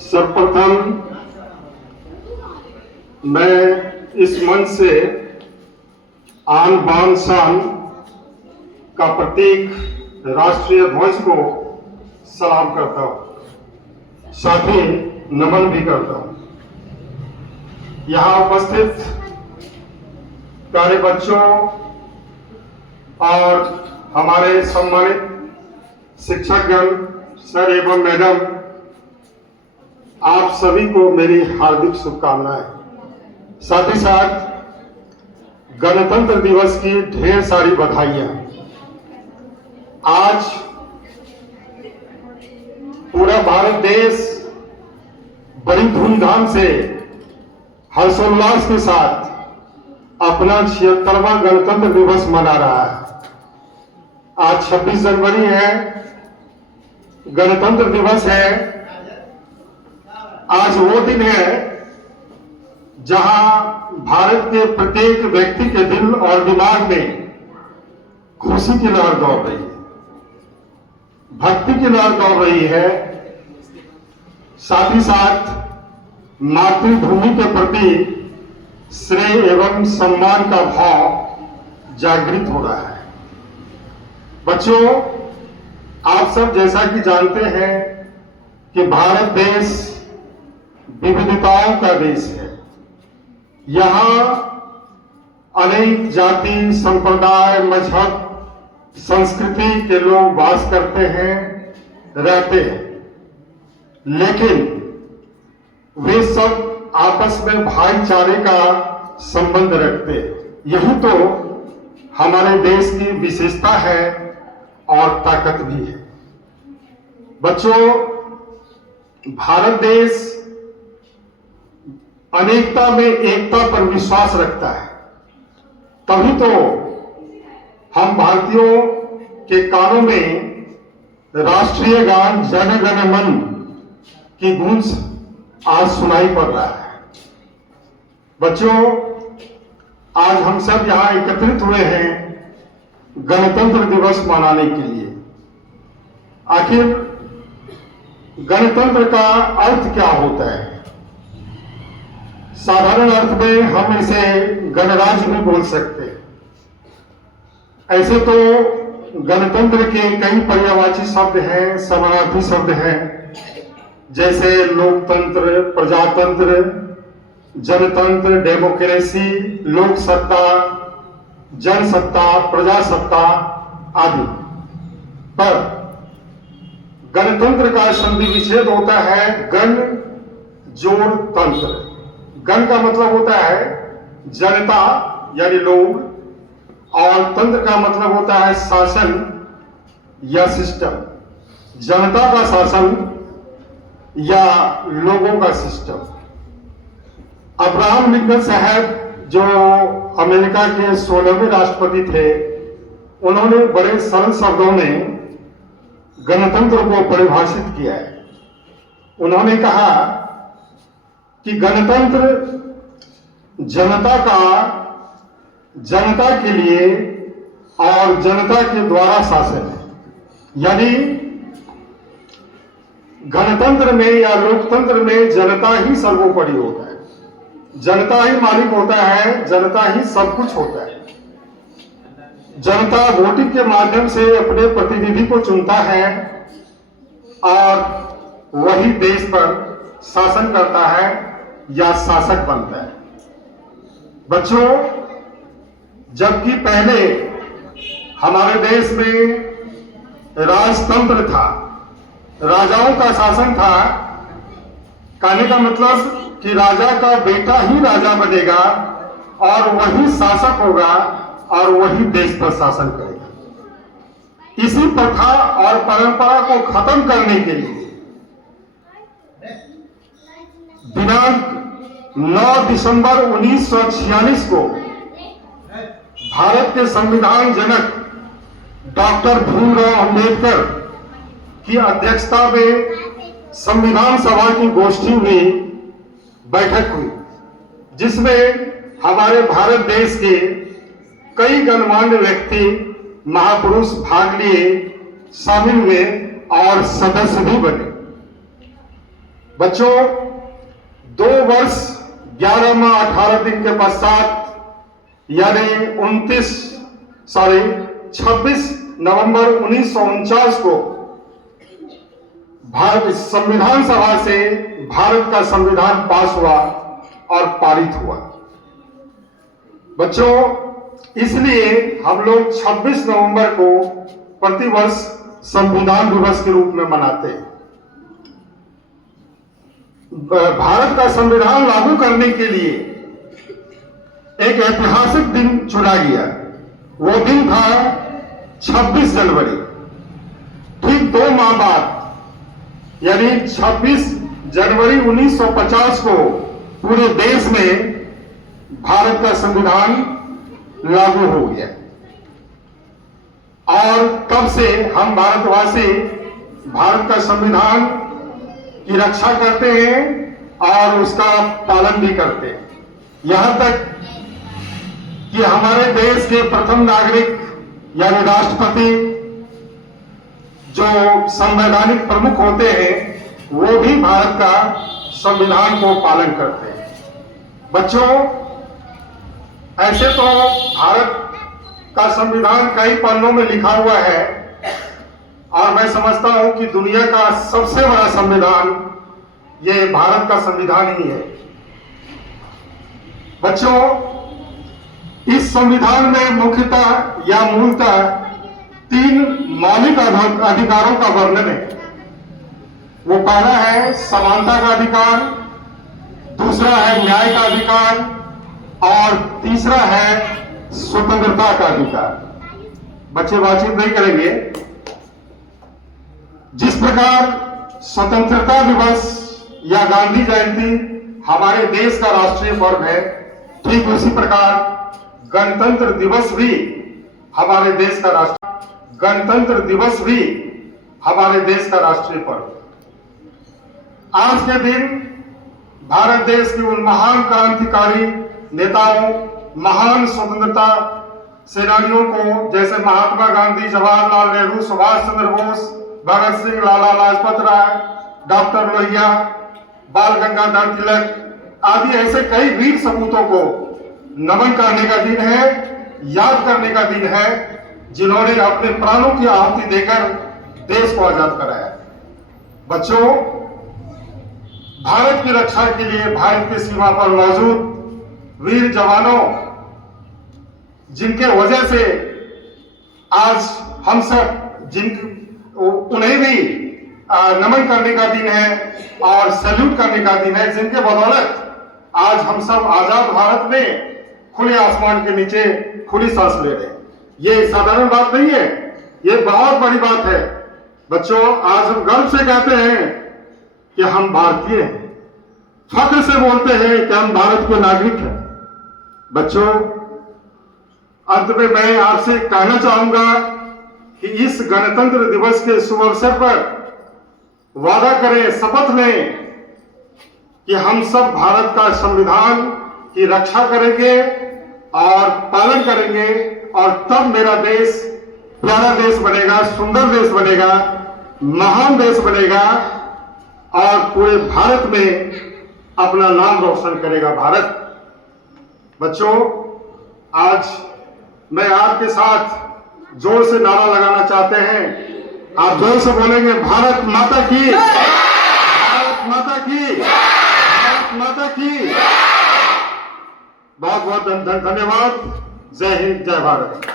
सर्वप्रथम मैं इस मंच से आन बान शान का प्रतीक राष्ट्रीय ध्वज को सलाम करता हूं, साथ ही नमन भी करता हूं। यहाँ उपस्थित प्यारे बच्चों और हमारे सम्मानित शिक्षकगण, सर एवं मैडम, आप सभी को मेरी हार्दिक शुभकामनाएं। साथ ही साथ गणतंत्र दिवस की ढेर सारी बधाइयां। आज पूरा भारत देश बड़ी धूमधाम से हर्षोल्लास के साथ अपना 76वां गणतंत्र दिवस मना रहा है। आज 26 जनवरी है, गणतंत्र दिवस है। आज वो दिन है जहां भारत के प्रत्येक व्यक्ति के दिल और दिमाग में खुशी की लहर दौड़ रही है, भक्ति की लहर दौड़ रही है। साथ ही साथ मातृभूमि के प्रति श्रेय एवं सम्मान का भाव जागृत हो रहा है। बच्चों, आप सब जैसा कि जानते हैं कि भारत देश विविधताओं का देश है। यहाँ अनेक जाति, संप्रदाय, मजहब, संस्कृति के लोग वास करते हैं, रहते हैं, लेकिन वे सब आपस में भाईचारे का संबंध रखते हैं। यही तो हमारे देश की विशेषता है और ताकत भी है। बच्चों, भारत देश अनेकता में एकता पर विश्वास रखता है, तभी तो हम भारतीयों के कानों में राष्ट्रीय गान जन गण मन की गूंज आज सुनाई पड़ रहा है। बच्चों, आज हम सब यहां एकत्रित हुए हैं गणतंत्र दिवस मनाने के लिए। आखिर गणतंत्र का अर्थ क्या होता है? साधारण अर्थ में हम इसे गणराज्य भी बोल सकते हैं। ऐसे तो गणतंत्र के कई पर्यायवाची शब्द हैं, समानार्थी शब्द हैं, जैसे लोकतंत्र, प्रजातंत्र, जनतंत्र, डेमोक्रेसी, लोकसत्ता, जनसत्ता, प्रजासत्ता आदि। पर गणतंत्र का संधि विच्छेद होता है गण जोड़ तंत्र। गण का मतलब होता है जनता यानी लोग, और तंत्र का मतलब होता है शासन या सिस्टम। जनता का शासन या लोगों का सिस्टम। अब्राहम लिंकन साहब, जो अमेरिका के 16वें राष्ट्रपति थे, उन्होंने बड़े सरल शब्दों में गणतंत्र को परिभाषित किया है। उन्होंने कहा कि गणतंत्र जनता के लिए और जनता के द्वारा शासन है। यानी गणतंत्र में या लोकतंत्र में जनता ही सर्वोपरि होता है, जनता ही मालिक होता है, जनता ही सब कुछ होता है। जनता वोटिंग के माध्यम से अपने प्रतिनिधि को चुनता है और वही देश पर शासन करता है या शासक बनता है। बच्चों, जबकि पहले हमारे देश में राजतंत्र था, राजाओं का शासन था। कहने का मतलब कि राजा का बेटा ही राजा बनेगा और वही शासक होगा और वही देश पर शासन करेगा। इसी प्रथा और परंपरा को खत्म करने के लिए दिनांक 9 दिसंबर 1946 को भारत के संविधान जनक डॉक्टर भीमराव अंबेडकर की अध्यक्षता में संविधान सभा की गोष्ठी हुई, बैठक हुई, जिसमें हमारे भारत देश के कई गणमान्य व्यक्ति, महापुरुष भाग लिए, शामिल हुए और सदस्य भी बने। बच्चों, 2 वर्ष 11 माह 18 दिन के पश्चात यानी 26 नवंबर 1949 को भारत संविधान सभा से भारत का संविधान पास हुआ और पारित हुआ। बच्चों, इसलिए हम लोग 26 नवंबर को प्रतिवर्ष संविधान दिवस के रूप में मनाते हैं। भारत का संविधान लागू करने के लिए एक ऐतिहासिक दिन चुना गया। वो दिन था 26 जनवरी। ठीक 2 माह बाद यानी 26 जनवरी 1950 को पूरे देश में भारत का संविधान लागू हो गया और तब से हम भारतवासी भारत का संविधान की रक्षा करते हैं और उसका पालन भी करते हैं। यहां तक कि हमारे देश के प्रथम नागरिक यानी राष्ट्रपति जो संवैधानिक प्रमुख होते हैं वो भी भारत का संविधान को पालन करते हैं। बच्चों, ऐसे तो भारत का संविधान कई पन्नों में लिखा हुआ है और मैं समझता हूं कि दुनिया का सबसे बड़ा संविधान ये भारत का संविधान ही है। बच्चों, इस संविधान में मुख्यतः या मूलतः 3 मौलिक अधिकारों का वर्णन है। वो पहला है समानता का अधिकार, दूसरा है न्याय का अधिकार और तीसरा है स्वतंत्रता का अधिकार। बच्चे बातचीत नहीं करेंगे। जिस प्रकार स्वतंत्रता दिवस या गांधी जयंती हमारे देश का राष्ट्रीय पर्व है, ठीक उसी प्रकार गणतंत्र दिवस भी हमारे देश का राष्ट्रीय पर्व। आज के दिन भारत देश के उन महान क्रांतिकारी नेताओं, महान स्वतंत्रता सेनानियों को जैसे महात्मा गांधी, जवाहरलाल नेहरू, सुभाष चंद्र बोस, भगत सिंह, लाला लाजपत राय, डॉक्टर लोहिया, बाल गंगाधर तिलक आदि ऐसे कई वीर सपूतों को नमन करने का दिन है, याद करने का दिन है, जिन्होंने अपने प्राणों की आहुति देकर देश को आजाद कराया। बच्चों, भारत की रक्षा के लिए भारत की सीमा पर मौजूद वीर जवानों, जिनके वजह से आज हम सब उन्हें भी नमन करने का दिन है और सैल्यूट करने का दिन है, जिनके बदौलत आज हम सब आजाद भारत में खुले आसमान के नीचे खुली सांस ले रहे हैं। ये साधारण बात नहीं है, ये बहुत बड़ी बात है। बच्चों, आज हम गर्व से कहते हैं कि हम भारतीय हैं, फख्र से बोलते हैं कि हम भारत के नागरिक हैं। बच्चों, अंत में मैं आपसे कहना चाहूंगा कि इस गणतंत्र दिवस के शुभ अवसर पर वादा करें, शपथ लें कि हम सब भारत का संविधान की रक्षा करेंगे और पालन करेंगे और तब मेरा देश प्यारा देश बनेगा, सुंदर देश बनेगा, महान देश बनेगा और पूरे भारत में अपना नाम रोशन करेगा भारत। बच्चों, आज मैं आपके साथ जोर से नारा लगाना चाहते हैं। आप जोर से बोलेंगे, भारत माता की, भारत माता की, भारत माता की। बहुत बहुत धन्यवाद। जय हिंद, जय भारत।